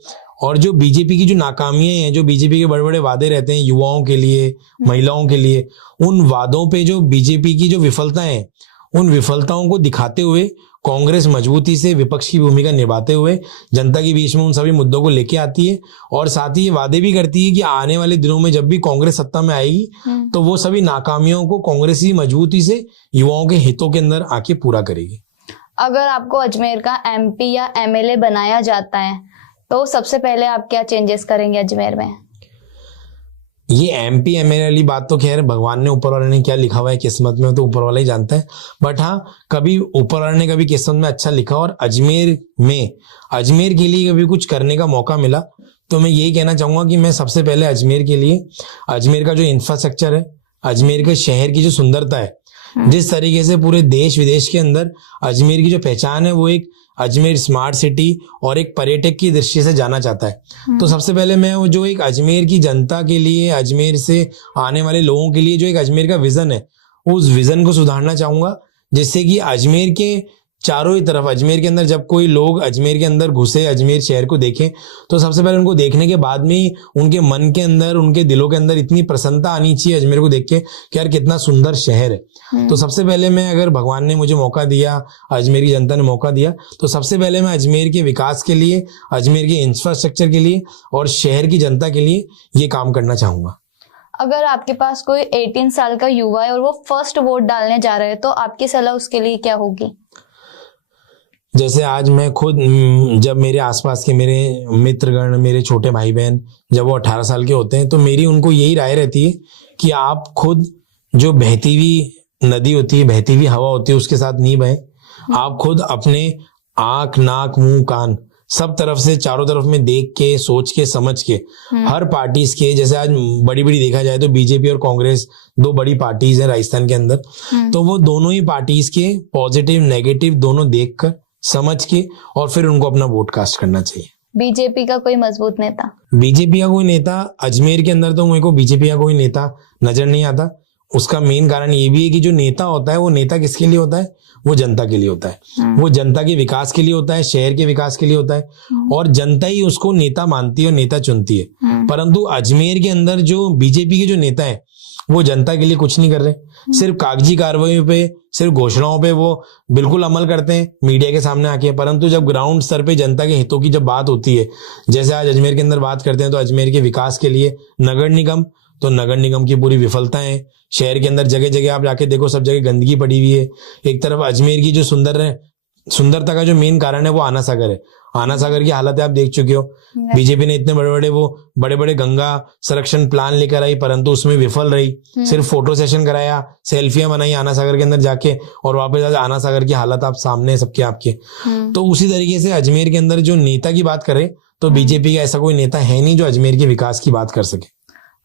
और जो बीजेपी की जो नाकामियां हैं, जो बीजेपी के बड़े बड़े वादे रहते हैं युवाओं के लिए, महिलाओं के लिए, उन वादों पे जो बीजेपी की जो विफलताएं हैं, उन विफलताओं को दिखाते हुए कांग्रेस मजबूती से विपक्ष की भूमिका निभाते हुए जनता के बीच में उन सभी मुद्दों को लेके आती है और साथ ही ये वादे भी करती है कि आने वाले दिनों में जब भी कांग्रेस सत्ता में आएगी तो वो सभी नाकामियों को कांग्रेस ही मजबूती से युवाओं के हितों के अंदर आके पूरा करेगी। अगर आपको अजमेर का MP या MLA बनाया जाता है तो सबसे पहले आप क्या चेंजेस करेंगे अजमेर में? ये MP MLA वाली बात तो खैर भगवान ने, ऊपर वाले ने क्या लिखा हुआ है किस्मत में तो ऊपर वाला ही जानता है, बट हाँ कभी ऊपर वाले ने कभी किस्मत में अच्छा लिखा और अजमेर के लिए कभी कुछ करने का मौका मिला तो मैं यही कहना चाहूंगा कि मैं सबसे पहले अजमेर के लिए, अजमेर का जो इंफ्रास्ट्रक्चर है, अजमेर के शहर की जो सुंदरता है, जिस तरीके से पूरे देश विदेश के अंदर अजमेर की जो पहचान है वो एक अजमेर स्मार्ट सिटी और एक पर्यटक की दृष्टि से जाना चाहता है, तो सबसे पहले मैं वो जो एक अजमेर की जनता के लिए, अजमेर से आने वाले लोगों के लिए जो एक अजमेर का विजन है, उस विजन को सुधारना चाहूंगा जिससे कि अजमेर के चारों ही तरफ, अजमेर के अंदर जब कोई लोग अजमेर के अंदर घुसे, अजमेर शहर को देखें तो सबसे पहले उनको देखने के बाद में ही उनके मन के अंदर, उनके दिलों के अंदर इतनी प्रसन्नता आनी चाहिए अजमेर को देख के कि यार कितना सुंदर शहर है। तो सबसे पहले मैं, अगर भगवान ने मुझे मौका दिया, अजमेर की जनता ने मौका दिया, तो सबसे पहले मैं अजमेर के विकास के लिए, अजमेर के इंफ्रास्ट्रक्चर के लिए और शहर की जनता के लिए ये काम करना चाहूंगा। अगर आपके पास कोई 18 साल का युवा है और वो फर्स्ट वोट डालने जा रहा है तो आपकी सलाह उसके लिए क्या होगी? जैसे आज मैं खुद, जब मेरे आसपास के मेरे मित्रगण, मेरे छोटे भाई बहन जब वो 18 साल के होते हैं तो मेरी उनको यही राय रहती है कि आप खुद जो बहती हुई नदी होती है, बहती हुई हवा होती है, उसके साथ नहीं बहें। आप खुद अपने आंख, नाक, मुंह, कान सब तरफ से, चारों तरफ में देख के, सोच के, समझ के, हर पार्टीज के, जैसे आज बड़ी बड़ी देखा जाए तो बीजेपी और कांग्रेस दो बड़ी पार्टीज हैं राजस्थान के अंदर, तो वो दोनों ही पार्टीज के पॉजिटिव नेगेटिव दोनों देखकर, समझ के और फिर उनको अपना वोट कास्ट करना चाहिए। बीजेपी का कोई मजबूत नेता? बीजेपी का कोई नेता अजमेर के अंदर तो मेरे को बीजेपी का कोई नेता नजर नहीं आता। उसका मेन कारण ये भी है कि जो नेता होता है वो नेता किसके लिए होता है, वो जनता के लिए होता है, वो जनता के विकास के लिए होता है, शहर के विकास के लिए होता है, और जनता ही उसको नेता मानती है और नेता चुनती है। परंतु अजमेर के अंदर जो बीजेपी के जो नेता है वो जनता के लिए कुछ नहीं कर रहे, सिर्फ कागजी कार्रवाई पे, सिर्फ घोषणाओं पे वो बिल्कुल अमल करते हैं मीडिया के सामने आके। परंतु जब ग्राउंड स्तर पे जनता के हितों की जब बात होती है, जैसे आज अजमेर के अंदर बात करते हैं, तो अजमेर के विकास के लिए नगर निगम, तो नगर निगम की पूरी विफलता है। शहर के अंदर जगह जगह आप जाके देखो, सब जगह गंदगी पड़ी हुई है। एक तरफ अजमेर की जो सुंदरता का जो मेन कारण है वो आना सागर है। आना सागर की हालत आप देख चुके हो। बीजेपी ने इतने बड़े बड़े गंगा संरक्षण प्लान लेकर आई, परंतु उसमें विफल रही। सिर्फ फोटो सेशन कराया, सेल्फियां बनाई आना सागर के अंदर जाके, और वापस आज आना सागर की हालत आप सामने सबके आपके। तो उसी तरीके से अजमेर के अंदर जो नेता की बात करें तो बीजेपी का ऐसा कोई नेता है नहीं जो अजमेर के विकास की बात कर सके।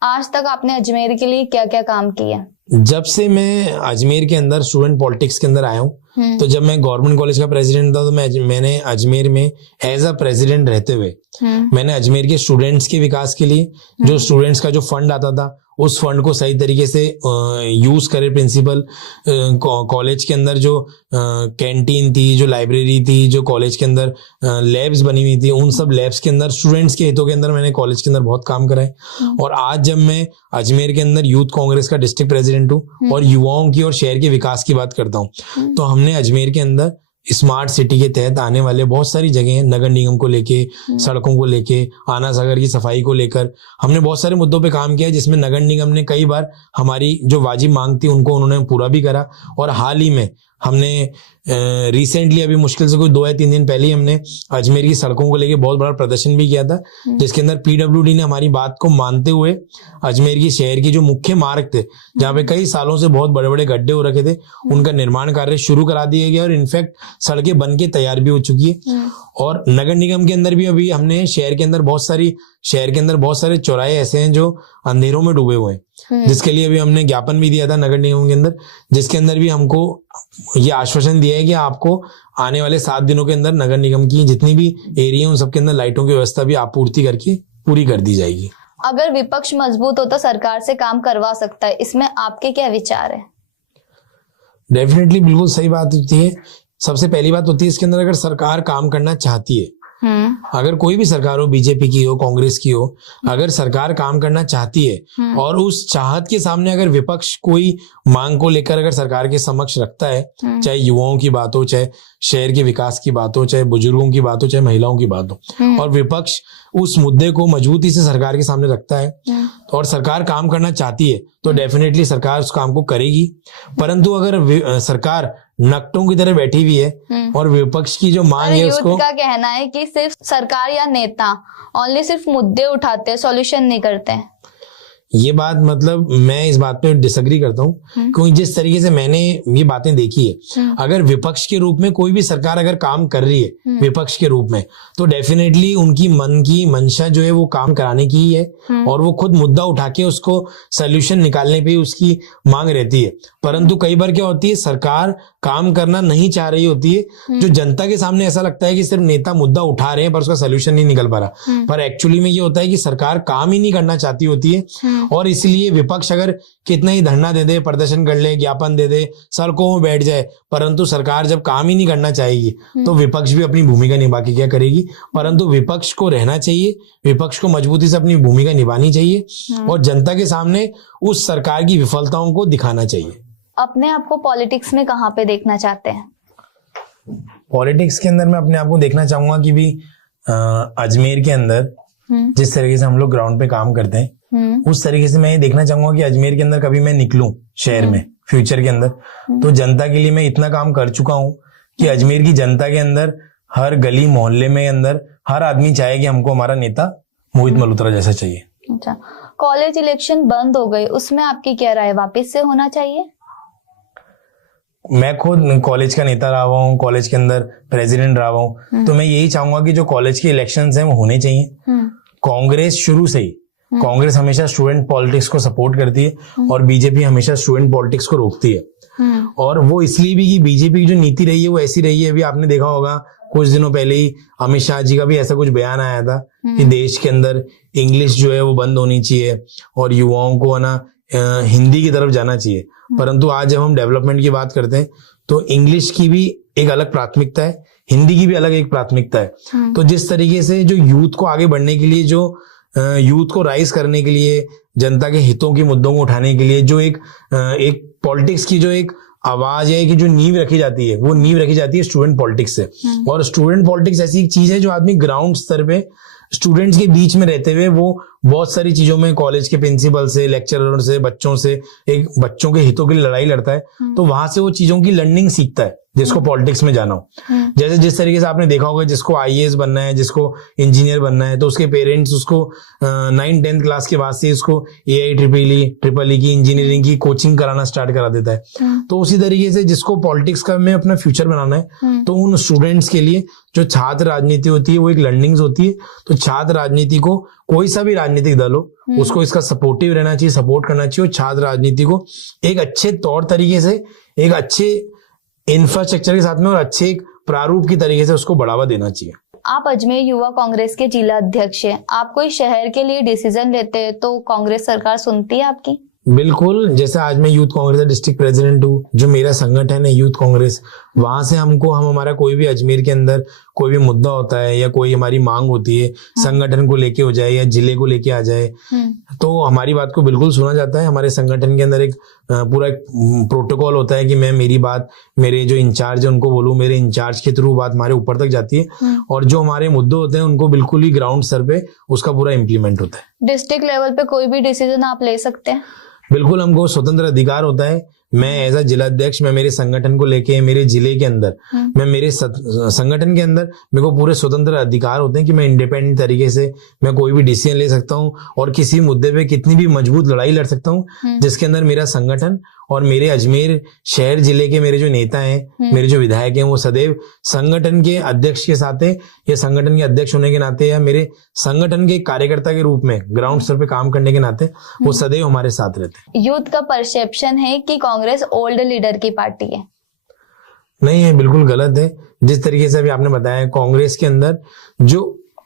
आज तक आपने अजमेर के लिए क्या क्या काम किया? जब से मैं अजमेर के अंदर स्टूडेंट पॉलिटिक्स के अंदर आया हूँ, तो जब मैं गवर्नमेंट कॉलेज का प्रेसिडेंट था तो मैंने अजमेर में एज अ प्रेसिडेंट रहते हुए मैंने अजमेर के स्टूडेंट्स के विकास के लिए जो स्टूडेंट्स का जो फंड आता था उस फंड को सही तरीके से यूज करे प्रिंसिपल। कॉलेज के अंदर जो कैंटीन थी, जो लाइब्रेरी थी, जो कॉलेज के अंदर लैब्स बनी हुई थी, उन सब लैब्स के अंदर स्टूडेंट्स के हितों के अंदर मैंने कॉलेज के अंदर बहुत काम करा है। और आज जब मैं अजमेर के अंदर यूथ कांग्रेस का डिस्ट्रिक्ट प्रेसिडेंट हूँ और युवाओं की और शहर के विकास की बात करता हूँ, तो हमने अजमेर के अंदर स्मार्ट सिटी के तहत आने वाले बहुत सारी जगह, नगर निगम को लेके, सड़कों को लेके, आना सागर की सफाई को लेकर हमने बहुत सारे मुद्दों पे काम किया, जिसमें नगर निगम ने कई बार हमारी जो वाजिब मांग थी उनको उन्होंने पूरा भी करा। और हाल ही में हमने रिसेंटली, अभी मुश्किल से कोई 2 या 3 दिन पहले ही हमने अजमेर की सड़कों को लेके बहुत बड़ा प्रदर्शन भी किया था, जिसके अंदर पीडब्ल्यूडी ने हमारी बात को मानते हुए अजमेर की शहर की जो मुख्य मार्ग थे, जहाँ पे कई सालों से बहुत बड़े बड़े गड्ढे हो रखे थे, उनका निर्माण कार्य शुरू करा दिया गया और इनफैक्ट सड़कें बन के तैयार भी हो चुकी है। और नगर निगम के अंदर भी अभी हमने शहर के अंदर बहुत सारे चौराहे ऐसे हैं जो अंधेरों में डूबे हुए हैं, जिसके लिए अभी हमने ज्ञापन भी दिया था नगर निगम के अंदर, जिसके अंदर भी हमको ये आश्वासन दिया है कि आपको आने वाले 7 दिनों के अंदर नगर निगम की जितनी भी एरिया उन सबके अंदर लाइटों की व्यवस्था भी आपूर्ति करके पूरी कर दी जाएगी। अगर विपक्ष मजबूत हो तो सरकार से काम करवा सकता है, इसमें आपके क्या विचार है? डेफिनेटली बिल्कुल सही बात होती है। सबसे पहली बात होती है इसके अंदर, अगर सरकार काम करना चाहती है, अगर कोई भी सरकार हो, बीजेपी की हो, कांग्रेस की हो, अगर सरकार काम करना चाहती है और उस चाहत के सामने अगर विपक्ष कोई मांग को लेकर अगर सरकार के समक्ष रखता है, चाहे युवाओं की बात हो, चाहे शहर के विकास की बात हो, चाहे बुजुर्गों की बात हो, चाहे महिलाओं की बात हो, और विपक्ष उस मुद्दे को मजबूती से सरकार के सामने रखता है और सरकार काम करना चाहती है, तो डेफिनेटली सरकार उस काम को करेगी। परंतु अगर सरकार नकटों की तरह बैठी हुई है और विपक्ष की जो मांग है उसको, का कहना है कि सिर्फ सरकार या नेता ओनली सिर्फ मुद्दे उठाते हैं, सॉल्यूशन नहीं करते हैं। ये बात, मतलब मैं इस बात पे डिसएग्री करता हूँ, क्योंकि जिस तरीके से मैंने ये बातें देखी है, अगर विपक्ष के रूप में कोई भी सरकार अगर काम कर रही है विपक्ष के रूप में, तो डेफिनेटली उनकी मन की मंशा जो है वो काम कराने की ही है और वो खुद मुद्दा उठा के उसको सोल्यूशन निकालने पे उसकी मांग रहती है। परंतु कई बार क्या होती है, सरकार काम करना नहीं चाह रही होती है, जो जनता के सामने ऐसा लगता है कि सिर्फ नेता मुद्दा उठा रहे हैं पर उसका सोल्यूशन नहीं निकल पा रहा, पर एक्चुअली में ये होता है कि सरकार काम ही नहीं करना चाहती होती है। और इसलिए विपक्ष अगर कितना ही धरना दे दे, प्रदर्शन कर ले, ज्ञापन दे दे, सड़कों में बैठ जाए, परंतु सरकार जब काम ही नहीं करना चाहेगी तो विपक्ष भी अपनी भूमिका निभा के क्या करेगी। परंतु विपक्ष को रहना चाहिए, विपक्ष को मजबूती से अपनी भूमिका निभानी चाहिए और जनता के सामने उस सरकार की विफलताओं को दिखाना चाहिए। अपने आप को पॉलिटिक्स में कहाँ पे देखना चाहते हैं? पॉलिटिक्स के अंदर मैं अपने आप को देखना चाहूंगा कि भी अजमेर के अंदर जिस तरीके से हम लोग ग्राउंड पे काम करते हैं, उस तरीके से मैं ये देखना चाहूंगा कि अजमेर के अंदर कभी मैं निकलूं शहर में फ्यूचर के अंदर, तो जनता के लिए मैं इतना काम कर चुका हूं कि अजमेर की जनता के अंदर हर गली मोहल्ले में अंदर हर आदमी चाहे कि हमको हमारा नेता मोहित मल्होत्रा जैसा चाहिए। अच्छा, कॉलेज इलेक्शन बंद हो गए, उसमें आपकी क्या राय, वापस से होना चाहिए? मैं खुद कॉलेज का नेता रहा हूँ, कॉलेज के अंदर प्रेसिडेंट रहा हूँ, तो मैं यही चाहूंगा कि जो कॉलेज के इलेक्शंस हैं वो होने चाहिए। कांग्रेस शुरू से ही, कांग्रेस हमेशा स्टूडेंट पॉलिटिक्स को सपोर्ट करती है और बीजेपी हमेशा स्टूडेंट पॉलिटिक्स को रोकती है। और वो इसलिए भी कि बीजेपी की जो नीति रही है वो ऐसी रही है। अभी आपने देखा होगा कुछ दिनों पहले ही अमित शाह जी का भी ऐसा कुछ बयान आया था कि देश के अंदर इंग्लिश जो है वो बंद होनी चाहिए और युवाओं को है ना हिंदी की तरफ जाना चाहिए, परंतु आज जब हम डेवलपमेंट की बात करते हैं तो इंग्लिश की भी एक अलग प्राथमिकता है, हिंदी की भी अलग एक प्राथमिकता है। तो जिस तरीके से जो यूथ को आगे बढ़ने के लिए, जो यूथ को राइज करने के लिए, जनता के हितों के मुद्दों को उठाने के लिए जो एक पॉलिटिक्स की जो एक आवाज है कि जो नींव रखी जाती है, वो नींव रखी जाती है स्टूडेंट पॉलिटिक्स से। और स्टूडेंट पॉलिटिक्स ऐसी एक चीज है जो आदमी ग्राउंड स्तर पे स्टूडेंट्स के बीच में रहते हुए वो बहुत सारी चीजों में कॉलेज के प्रिंसिपल से, लेक्चरर से, बच्चों से, एक बच्चों के हितों के लिए लड़ाई लड़ता है। तो वहां से वो चीजों की लर्निंग सीखता है जिसको पॉलिटिक्स में जाना हो। जैसे जिस तरीके से आपने देखा होगा, जिसको आईएएस बनना है, जिसको इंजीनियर बनना है, तो उसके पेरेंट्स उसको 9-10 क्लास के बाद से उसको AI ट्रिपल ई की इंजीनियरिंग की कोचिंग कराना स्टार्ट करा देता है। तो उसी तरीके से जिसको पॉलिटिक्स का में अपना फ्यूचर बनाना है, तो उन स्टूडेंट्स के लिए जो छात्र राजनीति होती है वो एक लर्निंग्स होती है। तो छात्र राजनीति को, कोई सा भी राजनीतिक दल हो, उसको इसका सपोर्टिव रहना चाहिए, सपोर्ट करना चाहिए। और छात्र राजनीति को एक अच्छे तौर तरीके से, एक अच्छे इंफ्रास्ट्रक्चर के साथ में और अच्छे एक प्रारूप की तरीके से उसको बढ़ावा देना चाहिए। आप अजमेर युवा कांग्रेस के जिला अध्यक्ष हैं। आप कोई शहर के लिए डिसीजन लेते हैं तो कांग्रेस सरकार सुनती है आपकी? बिल्कुल। जैसे आज मैं यूथ कांग्रेस का डिस्ट्रिक्ट प्रेसिडेंट हूँ, जो मेरा संगठन है यूथ कांग्रेस, वहां से हम हमारा कोई भी अजमेर के अंदर कोई भी मुद्दा होता है या कोई हमारी मांग होती है, संगठन को लेके हो जाए या जिले को लेके आ जाए, तो हमारी बात को बिल्कुल सुना जाता है। हमारे संगठन के अंदर एक पूरा एक प्रोटोकॉल होता है कि मैं मेरी बात मेरे जो इंचार्ज है उनको बोलूं, मेरे इंचार्ज के थ्रू बात हमारे ऊपर तक जाती है और जो हमारे मुद्दे होते हैं उनको बिल्कुल ही ग्राउंड स्तर पे उसका पूरा इम्प्लीमेंट होता है। डिस्ट्रिक्ट लेवल पे कोई भी डिसीजन आप ले सकते हैं? बिल्कुल, हमको स्वतंत्र अधिकार होता है। मैं एज अ जिला अध्यक्ष, मैं मेरे संगठन को लेके, मेरे जिले के अंदर, मैं मेरे संगठन के अंदर मेरे को पूरे स्वतंत्र अधिकार होते हैं कि मैं इंडिपेंडेंट तरीके से मैं कोई भी डिसीजन ले सकता हूँ और किसी मुद्दे पे कितनी भी मजबूत लड़ाई लड़ सकता हूँ, जिसके अंदर मेरा संगठन और मेरे अजमेर शहर जिले के मेरे जो नेता हैं, मेरे जो विधायक हैं, वो सदैव संगठन के अध्यक्ष के साथ है या संगठन के अध्यक्ष होने के नाते या मेरे संगठन के कार्यकर्ता के रूप में ग्राउंड स्तर पे काम करने के नाते वो सदैव हमारे साथ रहते हैं। यूथ का परसेप्शन है कि कांग्रेस ओल्ड लीडर की पार्टी है। नहीं है, बिल्कुल गलत है। जिस तरीके से अभी आपने बताया, कांग्रेस के अंदर जो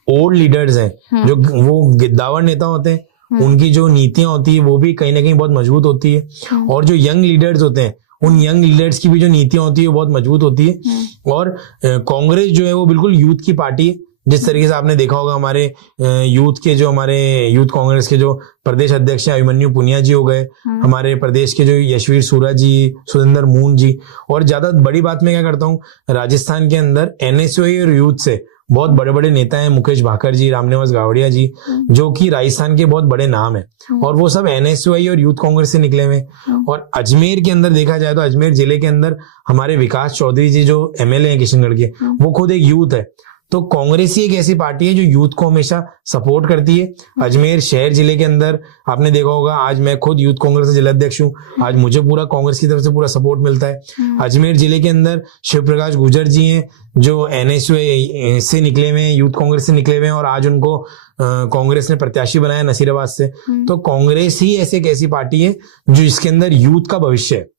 ओल्ड लीडर्स हैं, जो वो गिद्दावर नेता होते हैं, उनकी जो नीतियां होती है वो भी कहीं ना कहीं बहुत मजबूत होती है। और जो यंग लीडर्स होते हैं, उन यंग लीडर्स की भी जो नीतियां होती है वो बहुत मजबूत होती है। और कांग्रेस जो है वो बिल्कुल यूथ की पार्टी है। जिस तरीके से आपने देखा होगा, हमारे यूथ के जो हमारे यूथ कांग्रेस के जो प्रदेश अध्यक्ष हैं, अभिमन्यु पुनिया जी हो गए, हमारे प्रदेश के जो यशवीर सूरा जी, सुरेंद्र मून जी, और ज्यादा बड़ी बात मैं क्या करता हूँ, राजस्थान के अंदर NSUI और यूथ से बहुत बड़े बड़े नेता हैं, मुकेश भाकर जी, रामनिवास गावड़िया जी, जो कि राजस्थान के बहुत बड़े नाम है और वो सब NSUI और यूथ कांग्रेस से निकले हुए। और अजमेर के अंदर देखा जाए तो अजमेर जिले के अंदर हमारे विकास चौधरी जी जो MLA हैं किशनगढ़ के, वो खुद एक यूथ है। तो कांग्रेस ही एक ऐसी पार्टी है जो यूथ को हमेशा सपोर्ट करती है। अजमेर शहर जिले के अंदर आपने देखा होगा, आज मैं खुद यूथ कांग्रेस का जिला अध्यक्ष हूँ, आज मुझे पूरा कांग्रेस की तरफ से पूरा सपोर्ट मिलता है। अजमेर जिले के अंदर शिव प्रकाश गुर्जर जी हैं जो NSUI से निकले हुए हैं, यूथ कांग्रेस से निकले हुए हैं और आज उनको कांग्रेस ने प्रत्याशी बनाया नसीराबाद से। तो कांग्रेस ही ऐसी एक ऐसी पार्टी है जो इसके अंदर यूथ का भविष्य है।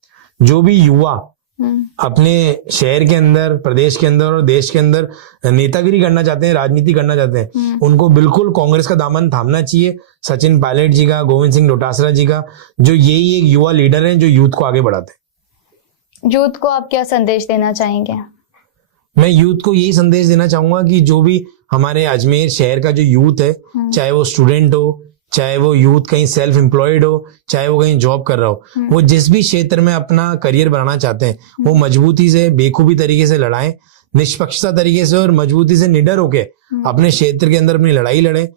जो भी युवा अपने शहर के अंदर, प्रदेश के अंदर और देश के अंदर नेतागिरी करना चाहते हैं, राजनीति करना चाहते हैं, उनको बिल्कुल कांग्रेस का दामन थामना चाहिए। सचिन पायलट जी का, गोविंद सिंह डोटासरा जी का, जो यही एक युवा लीडर हैं जो यूथ को आगे बढ़ाते हैं। यूथ को आप क्या संदेश देना चाहेंगे? मैं यूथ को यही संदेश देना चाहूंगा कि जो भी हमारे अजमेर शहर का जो यूथ है, चाहे वो स्टूडेंट हो, चाहे वो यूथ कहीं सेल्फ एम्प्लॉयड हो, चाहे वो कहीं जॉब कर रहा हो, वो जिस भी क्षेत्र में अपना करियर बनाना चाहते हैं, वो मजबूती से, बेखूबी तरीके से लड़ाएं, निष्पक्षता तरीके से और मजबूती से निडर होके अपने क्षेत्र के अंदर अपनी लड़ाई लड़े।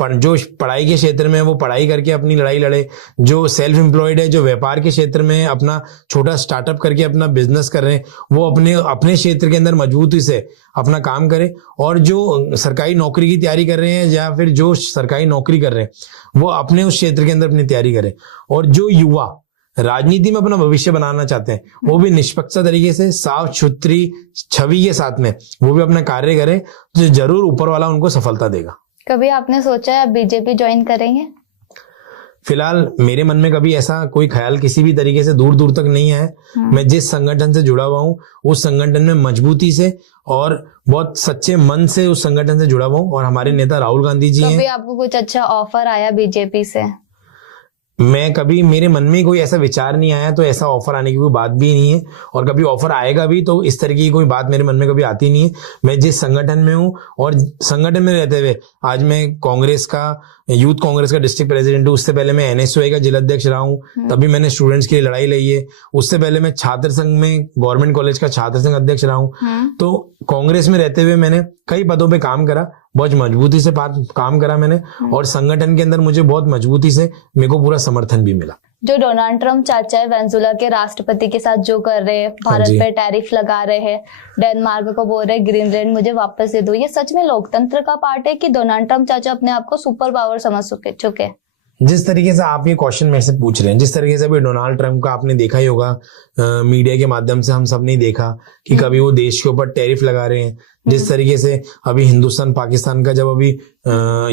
जो पढ़ाई के क्षेत्र में वो पढ़ाई करके अपनी लड़ाई लड़े, जो सेल्फ एम्प्लॉयड है, जो व्यापार के क्षेत्र में अपना छोटा स्टार्टअप करके अपना बिजनेस कर रहे हैं, वो अपने क्षेत्र के अंदर मजबूती से अपना काम करे। और जो सरकारी नौकरी की तैयारी कर रहे हैं या फिर जो सरकारी नौकरी कर रहे हैं, वो अपने उस क्षेत्र के अंदर अपनी तैयारी करें। और जो युवा राजनीति में अपना भविष्य बनाना चाहते हैं, वो भी निष्पक्ष तरीके से, साफ सुथरी छवि के साथ में वो भी अपना कार्य करें, तो जरूर ऊपर वाला उनको सफलता देगा। कभी आपने सोचा है आप बीजेपी ज्वाइन करेंगे? फिलहाल मेरे मन में कभी ऐसा कोई ख्याल किसी भी तरीके से दूर दूर तक नहीं है। मैं जिस संगठन से जुड़ा हुआ हूँ, उस संगठन में मजबूती से और बहुत सच्चे मन से उस संगठन से जुड़ा हुआ हूँ। और हमारे नेता राहुल गांधी जी हैं। कभी आपको कुछ अच्छा ऑफर आया बीजेपी से? मैं कभी, मेरे मन में कोई ऐसा विचार नहीं आया, तो ऐसा ऑफर आने की कोई बात भी नहीं है, और कभी ऑफर आएगा भी तो इस तरह की कोई बात मेरे मन में कभी आती नहीं है। मैं जिस संगठन में हूँ और संगठन में रहते हुए, आज मैं कांग्रेस का, यूथ कांग्रेस का डिस्ट्रिक्ट प्रेसिडेंट हूँ, उससे पहले मैं एनएसयूआई का जिला अध्यक्ष रहा हूँ, तभी मैंने स्टूडेंट्स की लड़ाई लड़ी है। उससे पहले मैं छात्र संघ में, गवर्नमेंट कॉलेज का छात्र संघ अध्यक्ष रहा हूँ। तो कांग्रेस में रहते हुए मैंने कई पदों पे काम करा, बहुत मजबूती से काम करा मैंने, और संगठन के अंदर मुझे बहुत मजबूती से मेरे को पूरा समर्थन भी मिला। जो डोनाल्ड ट्रम्प चाचा है वेनेजुएला के राष्ट्रपति के साथ जो कर रहे हैं, भारत पे टैरिफ लगा रहे हैं, डेनमार्क को बोल रहे हैं ग्रीनलैंड मुझे वापस दे दो, ये सच में लोकतंत्र का पार्ट है कि डोनाल्ड ट्रम्प चाचा अपने आप को सुपर पावर समझ चुके? जिस तरीके से आप ये क्वेश्चन मेरे से पूछ रहे हैं, जिस तरीके से अभी डोनाल्ड ट्रम्प का आपने देखा ही होगा, मीडिया के माध्यम से हम सब ने देखा कि कभी वो देश के ऊपर टैरिफ लगा रहे हैं। जिस तरीके से अभी हिंदुस्तान पाकिस्तान का जब अभी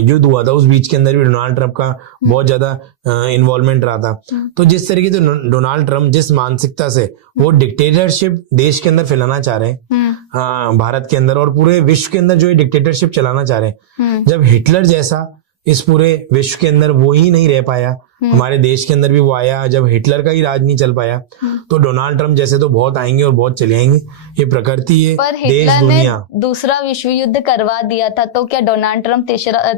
युद्ध हुआ था, उस बीच के अंदर भी डोनाल्ड ट्रम्प का बहुत ज्यादा इन्वॉल्वमेंट रहा था। तो जिस तरीके से डोनाल्ड ट्रम्प जिस मानसिकता से वो डिक्टेटरशिप देश के अंदर फैलाना चाह रहे हैं, भारत के अंदर और पूरे विश्व के अंदर जो ये डिक्टेटरशिप चलाना चाह रहे हैं, जब हिटलर जैसा इस पूरे विश्व के अंदर वो ही नहीं रह पाया, हमारे देश के अंदर भी वो आया, जब हिटलर का ही राज नहीं चल पाया, तो डोनाल्ड ट्रम्प जैसे तो बहुत आएंगे और बहुत चले आएंगे। ये प्रकृति है, पर देश हिटलर दुनिया। ने दूसरा विश्व युद्ध करवा दिया था, तो क्या डोनाल्ड ट्रम्प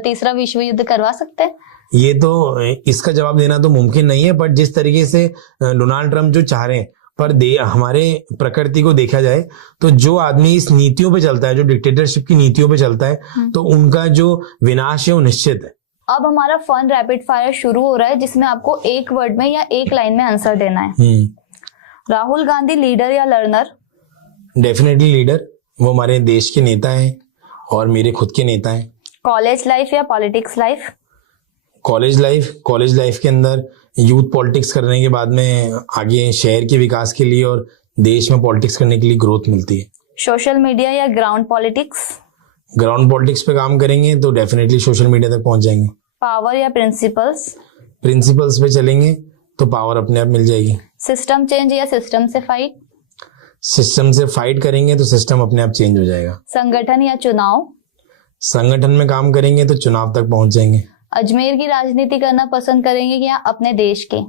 तीसरा विश्व युद्ध करवा सकते हैं? ये तो, इसका जवाब देना तो मुमकिन नहीं है, पर जिस तरीके से डोनाल्ड ट्रम्प जो चाह रहे हैं, पर हमारे प्रकृति को देखा जाए तो जो आदमी इस नीतियों पे चलता है, जो डिक्टेटरशिप की नीतियों पे चलता है, तो उनका जो विनाश है वो निश्चित है। अब हमारा फन रैपिड फायर शुरू हो रहा है, जिसमें आपको एक वर्ड में या एक लाइन में आंसर देना है। राहुल गांधी लीडर या लर्नर? डेफिनेटली लीडर, वो हमारे देश के नेता हैं और मेरे खुद के नेता हैं। कॉलेज लाइफ या पॉलिटिक्स लाइफ? कॉलेज लाइफ के अंदर यूथ पॉलिटिक्स करने के बाद में आगे शहर के विकास के लिए और देश में पॉलिटिक्स करने के लिए ग्रोथ मिलती है। सोशल मीडिया या ग्राउंड पॉलिटिक्स? ग्राउंड पॉलिटिक्स पे काम करेंगे तो डेफिनेटली सोशल मीडिया तक पहुंच जाएंगे। पावर या प्रिंसिपल्स? प्रिंसिपल्स पे चलेंगे तो पावर अपने आप मिल जाएगी। सिस्टम चेंज या सिस्टम से फाइट? सिस्टम से फाइट करेंगे तो सिस्टम अपने आप चेंज हो जाएगा। संगठन या चुनाव? संगठन में काम करेंगे तो चुनाव तक पहुंच जाएंगे। अजमेर की राजनीति करना पसंद करेंगे या अपने देश के?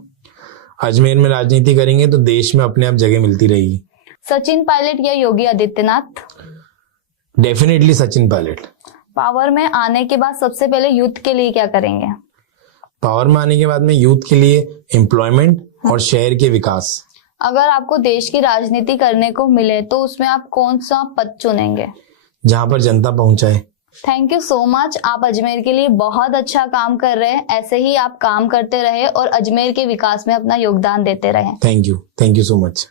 अजमेर में राजनीति करेंगे तो देश में अपने आप जगह मिलती रहेगी। सचिन पायलट या योगी आदित्यनाथ? डेफिनेटली सचिन पायलट। पावर में आने के बाद सबसे पहले यूथ के लिए क्या करेंगे? पावर में आने के बाद में यूथ के लिए एम्प्लॉयमेंट और शहर के विकास। अगर आपको देश की राजनीति करने को मिले तो उसमें आप कौन सा पद चुनेंगे? जहां पर जनता पहुंचाए। Thank you so much. आप अजमेर के लिए बहुत अच्छा काम कर रहे हैं, ऐसे ही आप काम करते रहे और अजमेर के विकास में अपना योगदान देते रहे। Thank you so much.